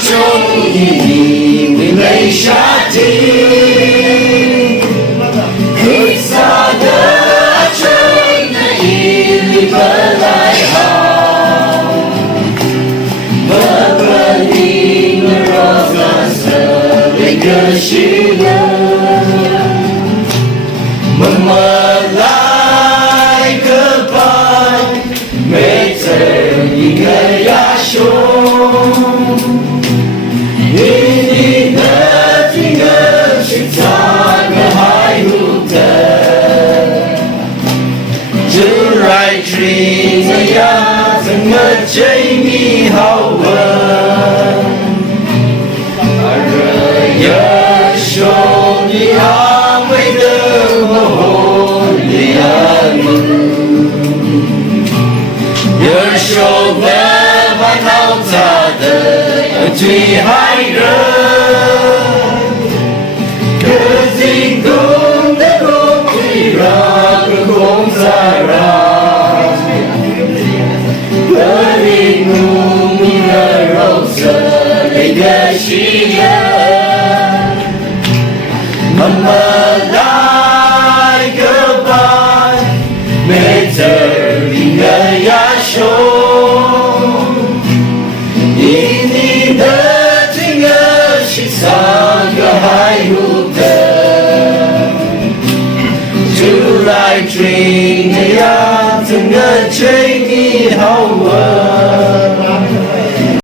终于你为泪下地，黑色的真的一粒本来好，我本应若干色的个性的，默默来个伴，每次一个呀胸。你的这个是咋个还不得？就来追那呀，怎么这米好闻？而有兄弟安慰的我的安稳，有兄弟把脑砸的。最害人，可进攻的攻会让个攻在让，可你努力的肉色那个喜悦，慢慢来个伴，没责任的呀兄。三个还不得，就来追的呀，怎个追你好闻？